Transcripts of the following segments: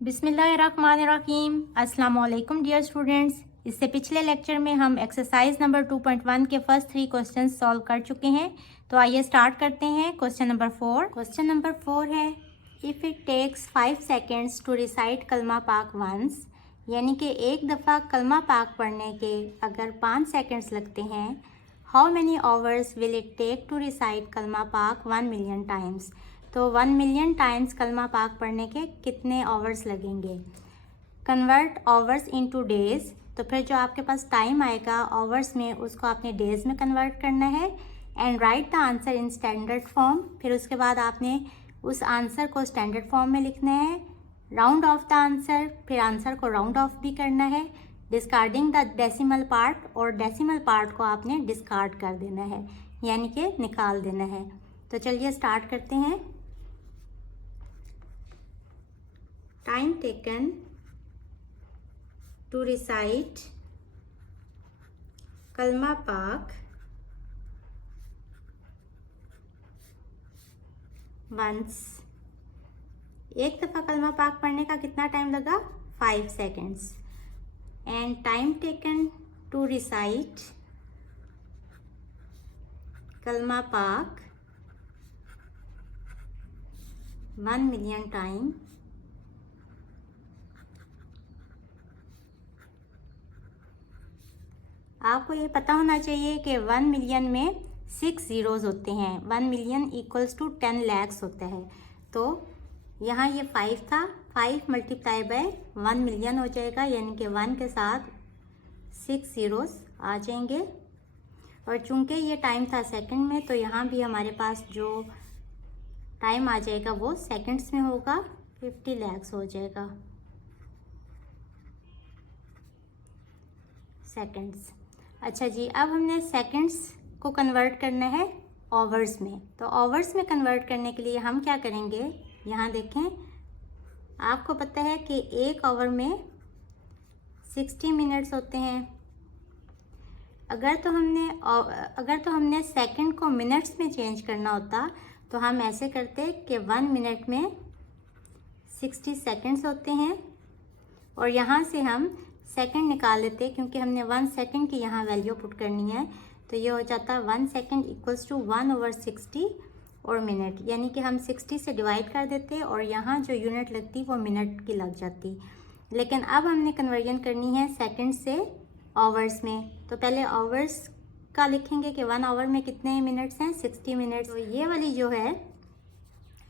बिस्मिल्लाहिर्रहमानिर्रहीम। अस्सलाम वालेकुम डियर स्टूडेंट्स। इससे पिछले लेक्चर में हम एक्सरसाइज नंबर 2.1 के फर्स्ट 3 क्वेश्चन सॉल्व कर चुके हैं। तो आइए स्टार्ट करते हैं। Question number 4। क्वेश्चन नंबर 4 है, if it takes 5 seconds to recite कलमा पाक वंस, यानी कि एक दफ़ा कलमा पाक पढ़ने के अगर 5 सेकेंड्स लगते हैं, how many hours will it take to recite कलमा पाक 1 मिलियन टाइम्स। तो 1 मिलियन टाइम्स कलमा पाक पढ़ने के कितने आवर्स लगेंगे। कन्वर्ट आवर्स इनटू डेज़, तो फिर जो आपके पास टाइम आएगा आवर्स में उसको आपने डेज़ में कन्वर्ट करना है। And right the answer in standard form, फिर उसके बाद आपने उस आंसर को स्टैंडर्ड फॉर्म में लिखना है। राउंड ऑफ द आंसर, फिर आंसर को राउंड ऑफ भी करना है। डिस्कार्डिंग द डेसिमल पार्ट, और डेसिमल पार्ट को आपने डिस्कार्ड कर देना है, यानी कि निकाल देना है। तो चलिए स्टार्ट करते हैं। टाइम टेकन टू रिसाइट कलमा पाक वंस, एक दफ़ा कलमा पाक पढ़ने का कितना टाइम लगा, 5 seconds. And time taken to recite कलमा पाक 1 मिलियन टाइम, आपको ये पता होना चाहिए कि 1 मिलियन में 6 ज़ीरोज़ होते हैं। 1 मिलियन इक्वल्स टू 10 लैक्स होता है। तो यहाँ ये 5 था, 5 मल्टीप्लाई बाय 1 मिलियन हो जाएगा, यानी कि 1 के साथ 6 ज़ीरोज़ आ जाएंगे। और चूंकि ये टाइम था सेकंड में, तो यहाँ भी हमारे पास जो टाइम आ जाएगा वो सेकंड्स में होगा, 50 लैक्स हो जाएगा सेकंड्स। अच्छा जी, अब हमने सेकंड्स को कन्वर्ट करना है आवर्स में। तो आवर्स में कन्वर्ट करने के लिए हम क्या करेंगे, यहाँ देखें, आपको पता है कि एक आवर में 60 मिनट्स होते हैं। अगर तो हमने सेकंड को मिनट्स में चेंज करना होता तो हम ऐसे करते कि 1 मिनट में 60 सेकंड्स होते हैं, और यहाँ से हम सेकंड निकाल लेते, क्योंकि हमने 1 सेकंड की यहाँ वैल्यू पुट करनी है। तो ये हो जाता है 1 सेकंड इक्वल्स टू 1/60 और मिनट, यानी कि हम 60 से डिवाइड कर देते और यहाँ जो यूनिट लगती वो मिनट की लग जाती। लेकिन अब हमने कन्वर्जन करनी है सेकंड से आवर्स में। तो पहले आवर्स का लिखेंगे कि 1 आवर में कितने मिनट्स हैं, 60 मिनट्स। तो ये वाली जो है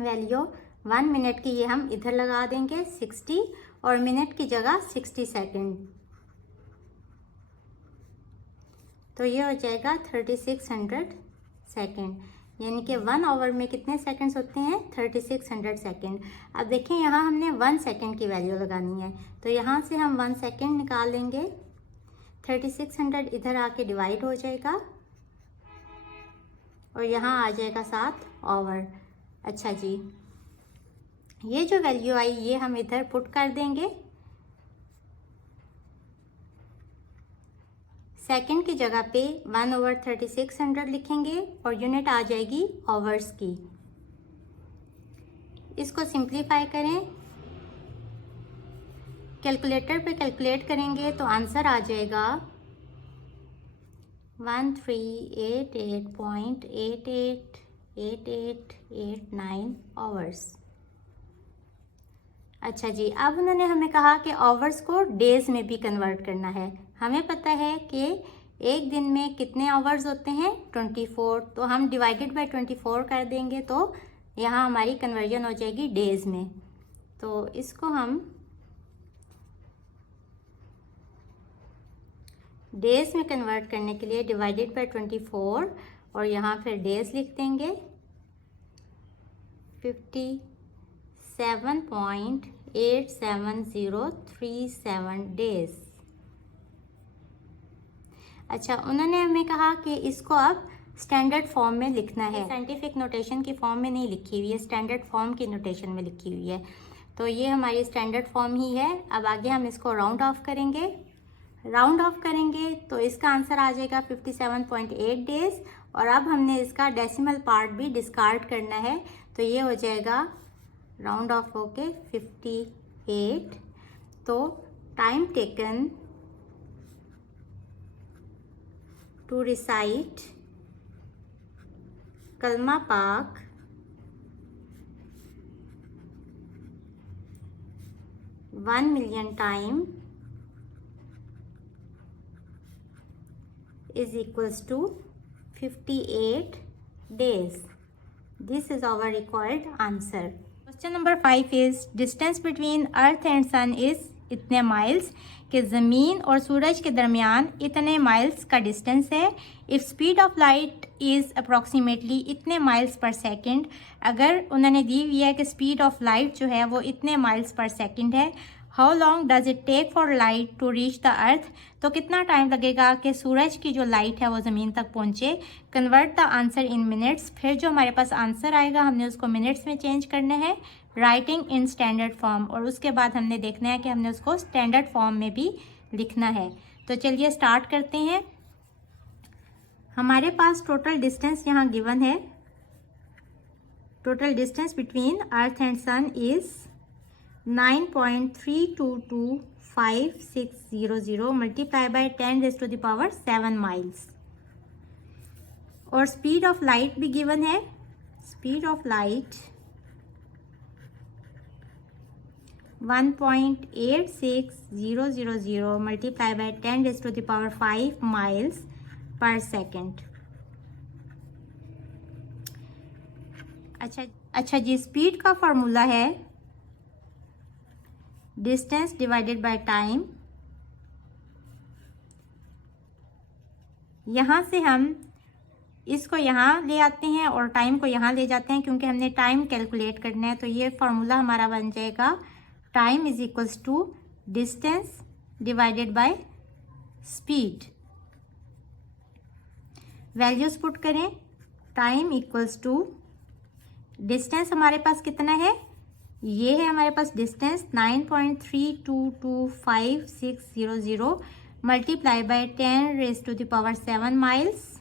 वैल्यू 1 मिनट की, ये हम इधर लगा देंगे 60, और मिनट की जगह 60 सेकेंड। तो ये हो जाएगा 3600 सेकेंड, यानी कि 1 आवर में कितने सेकंड्स होते हैं, 3600 सेकेंड। अब देखें, यहाँ हमने 1 सेकेंड की वैल्यू लगानी है, तो यहाँ से हम 1 सेकेंड निकाल लेंगे। 3600 इधर आके डिवाइड हो जाएगा, और यहाँ आ जाएगा 7 आवर। अच्छा जी, ये जो वैल्यू आई ये हम इधर पुट कर देंगे। सेकंड की जगह पे 1/3600 लिखेंगे, और यूनिट आ जाएगी आवर्स की। इसको सिंप्लीफाई करें, कैलकुलेटर पे कैलकुलेट करेंगे तो आंसर आ जाएगा 1388.8889 आवर्स। अच्छा जी, अब उन्होंने हमें कहा कि आवर्स को डेज़ में भी कन्वर्ट करना है। हमें पता है कि एक दिन में कितने आवर्स होते हैं, 24। तो हम डिवाइडेड बाय 24 कर देंगे, तो यहाँ हमारी कन्वर्जन हो जाएगी डेज़ में। तो इसको हम डेज़ में कन्वर्ट करने के लिए डिवाइडेड बाय 24 और यहाँ फिर डेज़ लिख देंगे, 57.87037 डेज़। अच्छा, उन्होंने हमें कहा कि इसको अब स्टैंडर्ड फॉर्म में लिखना है। साइंटिफिक नोटेशन की फॉर्म में नहीं लिखी हुई है, स्टैंडर्ड फॉर्म की नोटेशन में लिखी हुई है। तो ये हमारी स्टैंडर्ड फॉर्म ही है। अब आगे हम इसको राउंड ऑफ करेंगे। राउंड ऑफ करेंगे तो इसका आंसर आ जाएगा 57.8 डेज, और अब हमने इसका डेसिमल पार्ट भी डिस्कार्ड करना है। तो ये हो जाएगा राउंड ऑफ होके 8। तो टाइम टेकन टू रिसाइट कलमा पाक 1 million time is equals to 58 days. This is our required answer. Question number 5 is distance between earth and sun is इतने माइल्स कि ज़मीन और सूरज के दरमियान इतने माइल्स का डिस्टेंस है। If speed of light is approximately इतने माइल्स पर सेकंड, अगर उन्होंने दी हुई है कि स्पीड ऑफ लाइट जो है वो इतने माइल्स पर सेकंड है। How long does it take for light to reach the earth, तो कितना टाइम लगेगा कि सूरज की जो लाइट है वो ज़मीन तक पहुँचे। Convert the answer in minutes, फिर जो हमारे पास आंसर आएगा हमने उसको मिनट्स में चेंज करना है। राइटिंग इन स्टैंडर्ड फॉर्म, और उसके बाद हमने देखना है कि हमने उसको स्टैंडर्ड फॉर्म में भी लिखना है। तो चलिए स्टार्ट करते हैं। हमारे पास टोटल डिस्टेंस यहाँ गिवन है। Total distance between earth and sun is 9.322560 multiply by 10⁻⁷ miles. और स्पीड ऑफ लाइट भी गिवन है। Speed of light 1.86000 multiply by 10⁻⁵ miles per second. अच्छा जी, स्पीड का फॉर्मूला है डिस्टेंस डिवाइडेड बाय टाइम। यहाँ से हम इसको यहाँ ले आते हैं और टाइम को यहाँ ले जाते हैं क्योंकि हमने टाइम कैलकुलेट करना है। तो ये फार्मूला हमारा बन जाएगा time is equals to distance divided by speed. Values put करें। टाइम इक्वल्स टू डिस्टेंस हमारे पास कितना है, ये है हमारे पास डिस्टेंस 9.322560 मल्टीप्लाई बाय 10⁻⁷ माइल्स।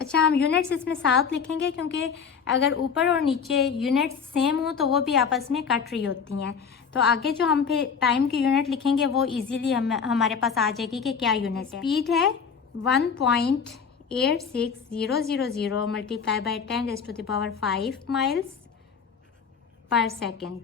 अच्छा, हम यूनिट्स इसमें साथ लिखेंगे क्योंकि अगर ऊपर और नीचे यूनिट्स सेम हो तो वो भी आपस में कट रही होती हैं। तो आगे जो हम फिर टाइम की यूनिट लिखेंगे वो इजीली हमारे पास आ जाएगी कि क्या यूनिट है। स्पीड है 1.86000 multiply by 10⁻⁵ miles per second.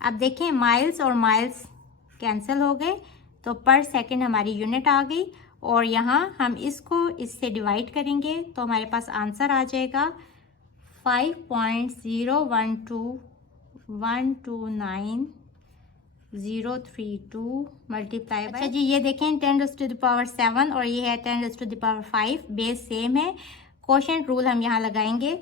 अब देखें माइल्स और माइल्स कैंसिल हो गए तो पर सेकेंड हमारी यूनिट आ गई, और यहाँ हम इसको इससे डिवाइड करेंगे तो हमारे पास आंसर आ जाएगा 5.012129 मल्टीप्लाई बाय। अच्छा जी, ये देखें 10⁻⁷ और ये है 10⁻⁵, बेस सेम है। कोशेंट रूल हम यहाँ लगाएंगे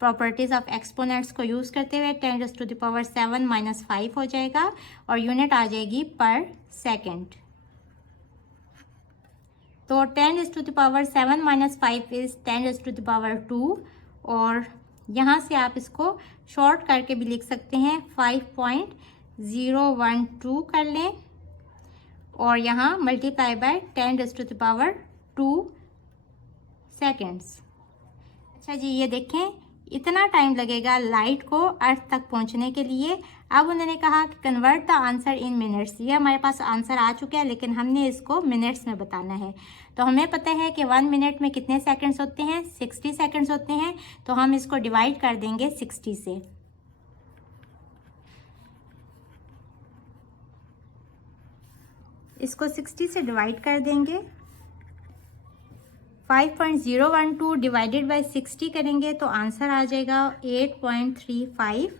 प्रॉपर्टीज ऑफ एक्सपोनेंट्स को यूज़ करते हुए। 10⁻⁷ माइनस 5 हो जाएगा और यूनिट आ जाएगी पर सेकेंड। तो 10⁻⁷ माइनस 5 इज़ 10⁻², और यहाँ से आप इसको शॉर्ट करके भी लिख सकते हैं 5.012 कर लें और यहाँ मल्टीप्लाई बाय 10⁻² सेकेंड्स। अच्छा जी, ये देखें इतना टाइम लगेगा लाइट को अर्थ तक पहुंचने के लिए। अब उन्होंने कहा कि convert the answer in minutes. ये हमारे पास आंसर आ चुका है लेकिन हमने इसको मिनट्स में बताना है। तो हमें पता है कि 1 मिनट में कितने सेकंड्स होते हैं, 60 सेकंड्स होते हैं। तो हम इसको डिवाइड कर देंगे 60 से। इसको 60 से डिवाइड कर देंगे। 5.012 डिवाइडेड बाय 60 करेंगे तो आंसर आ जाएगा 8.35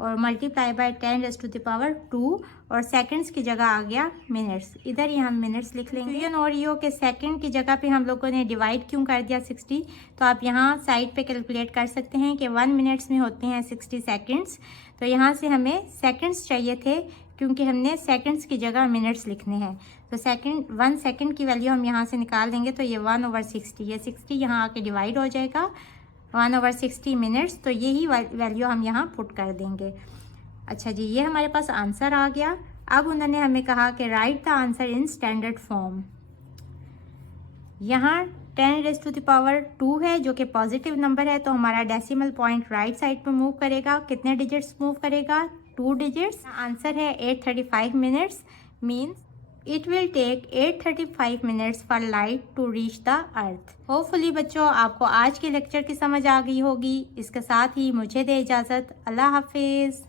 और मल्टीप्लाई बाय 10⁻², और सेकंड्स की जगह आ गया मिनट्स। इधर ही हम मिनट्स लिख लेंगे। कंफ्यूजन हो रही हो कि सेकंड की जगह पे हम लोगों ने डिवाइड क्यों कर दिया 60, तो आप यहाँ साइड पे कैलकुलेट कर सकते हैं कि 1 मिनट्स में होते हैं 60 सेकंड्स। तो यहाँ से हमें सेकंड्स चाहिए थे क्योंकि हमने सेकंड्स की जगह मिनट्स लिखने हैं। तो 1 सेकंड की वैल्यू हम यहाँ से निकाल देंगे तो ये 1/60, ये 60 यहाँ आके डिवाइड हो जाएगा 1/60 मिनट्स। तो यही वैल्यू हम यहाँ पुट कर देंगे। अच्छा जी, ये हमारे पास आंसर आ गया। अब उन्होंने हमें कहा कि right the answer in standard form. यहाँ 10⁻² है जो कि पॉजिटिव नंबर है, तो हमारा डेसिमल पॉइंट राइट साइड पे मूव करेगा। कितने डिजिट्स मूव करेगा? 2 डिजिट्स। आंसर है 835 minutes. Means it will take 835 minutes for light to reach the earth. Hopefully बच्चों आपको आज के लेक्चर की समझ आ गई होगी। इसके साथ ही मुझे दे इजाज़त। अल्लाह हाफिज़।